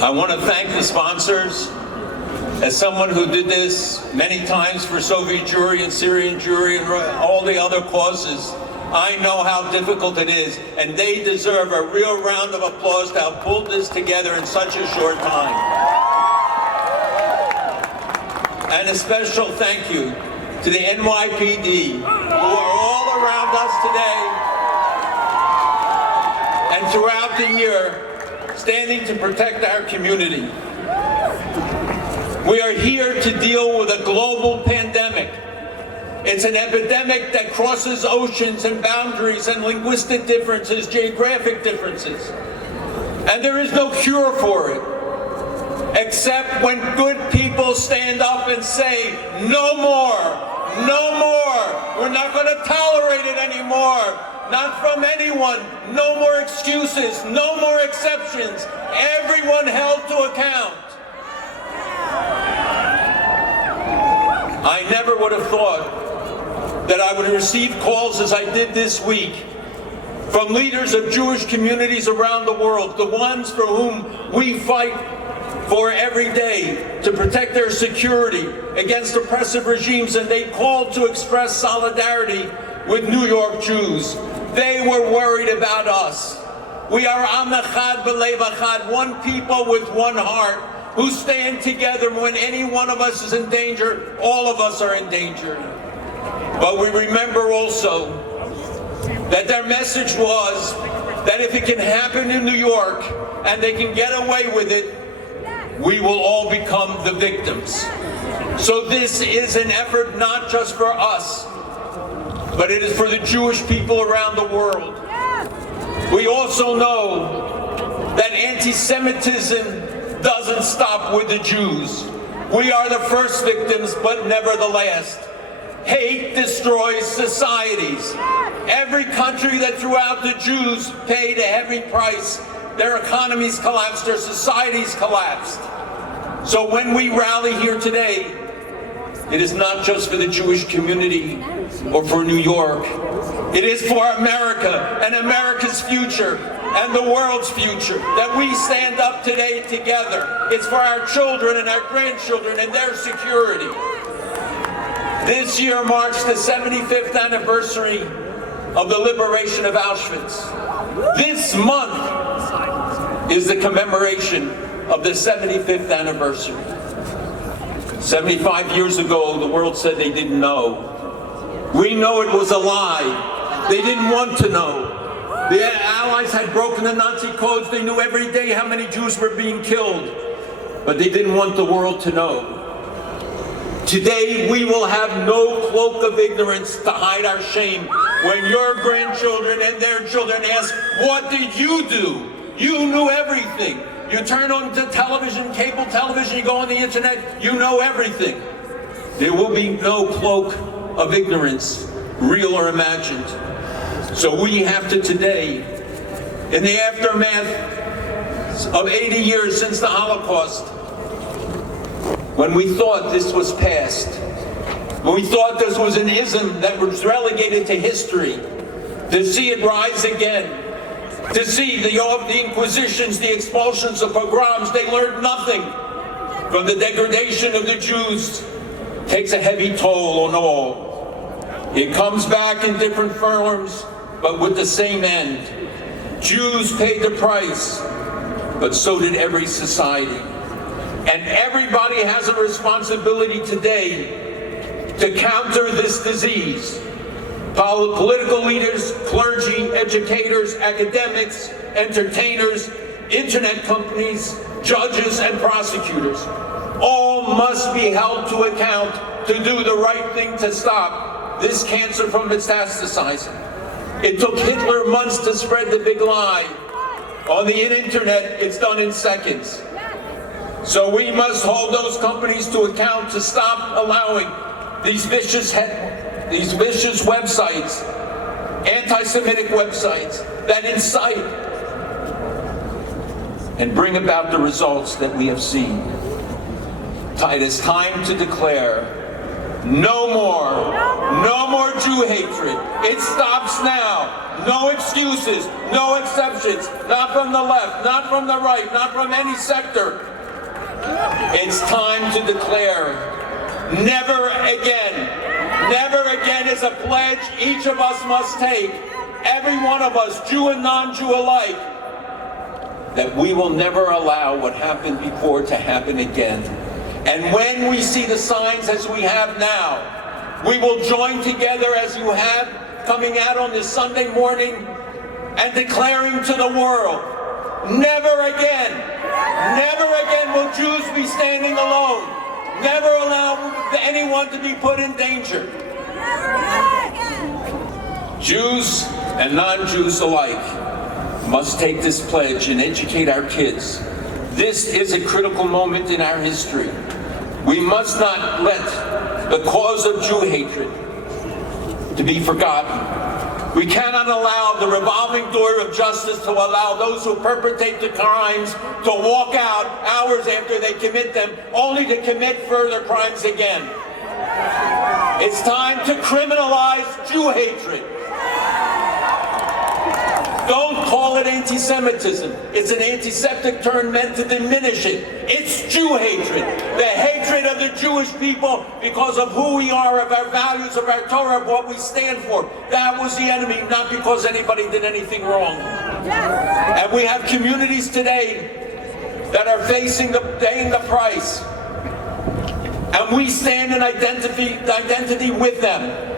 I want to thank the sponsors. As someone who did this many times for Soviet Jewry and Syrian Jewry and all the other causes, I know how difficult it is, and they deserve a real round of applause to have pulled this together in such a short time. And a special thank you to the NYPD, who are all around us today and throughout the year, standing to protect our community. We are here to deal with a global pandemic. It's an epidemic that crosses oceans and boundaries and linguistic differences, geographic differences. And there is no cure for it, except when good people stand up and say, no more, no more. We're not going to tolerate it anymore. Not from anyone. No more excuses, no more exceptions. Everyone held to account. I never would have thought that I would receive calls as I did this week from leaders of Jewish communities around the world, the ones for whom we fight for every day to protect their security against oppressive regimes, and they called to express solidarity with New York Jews. They were worried about us. We are Am Echad B'Lev Echad, one people with one heart, who stand together. When any one of us is in danger, all of us are in danger. But we remember also that their message was that if it can happen in New York and they can get away with it, we will all become the victims. So this is an effort not just for us, but it is for the Jewish people around the world. We also know that anti-Semitism doesn't stop with the Jews. We are the first victims, but never the last. Hate destroys societies. Every country that threw out the Jews paid a heavy price. Their economies collapsed, their societies collapsed. So when we rally here today, it is not just for the Jewish community or for New York. It is for America and America's future and the world's future that we stand up today together. It's for our children and our grandchildren and their security. This year marks the 75th anniversary of the liberation of Auschwitz. This month is the commemoration of the 75th anniversary. 75 years ago, the world said they didn't know. We know it was a lie. They didn't want to know. The Allies had broken the Nazi codes. They knew every day how many Jews were being killed. But they didn't want the world to know. Today, we will have no cloak of ignorance to hide our shame when your grandchildren and their children ask, what did you do? You knew everything. You turn on the television, cable television, you go on the internet, you know everything. There will be no cloak of ignorance, real or imagined. So we have to today, in the aftermath of 80 years since the Holocaust, when we thought this was past, when we thought this was an ism that was relegated to history, to see it rise again, to see the inquisitions, the expulsions, the pogroms, they learned nothing from the degradation of the Jews, takes a heavy toll on all. It comes back in different forms, but with the same end. Jews paid the price, but so did every society. And everybody has a responsibility today to counter this disease. Political leaders, clergy, educators, academics, entertainers, internet companies, judges, and prosecutors. All must be held to account to do the right thing to stop this cancer from metastasizing. It took Hitler months to spread the big lie. On the internet, it's done in seconds. So we must hold those companies to account to stop allowing these vicious websites, anti-Semitic websites that incite and bring about the results that we have seen. It is time to declare No more. No more Jew hatred. It stops now. No excuses, no exceptions. Not from the left, not from the right, not from any sector. It's time to declare, never again. Never again is a pledge each of us must take, every one of us, Jew and non-Jew alike, that we will never allow what happened before to happen again. And when we see the signs as we have now, we will join together as you have, coming out on this Sunday morning and declaring to the world, never again will Jews be standing alone. Never allow anyone to be put in danger. Jews and non-Jews alike must take this pledge and educate our kids. This is a critical moment in our history. We must not let the cause of Jew hatred to be forgotten. We cannot allow the revolving door of justice to allow those who perpetrate the crimes to walk out hours after they commit them, only to commit further crimes again. It's time to criminalize Jew hatred. Don't call it anti-Semitism. It's an antiseptic term meant to diminish it. It's Jew hatred. The hatred of the Jewish people because of who we are, of our values, of our Torah, of what we stand for. That was the enemy, not because anybody did anything wrong. And we have communities today that are paying the price. And we stand in identity with them.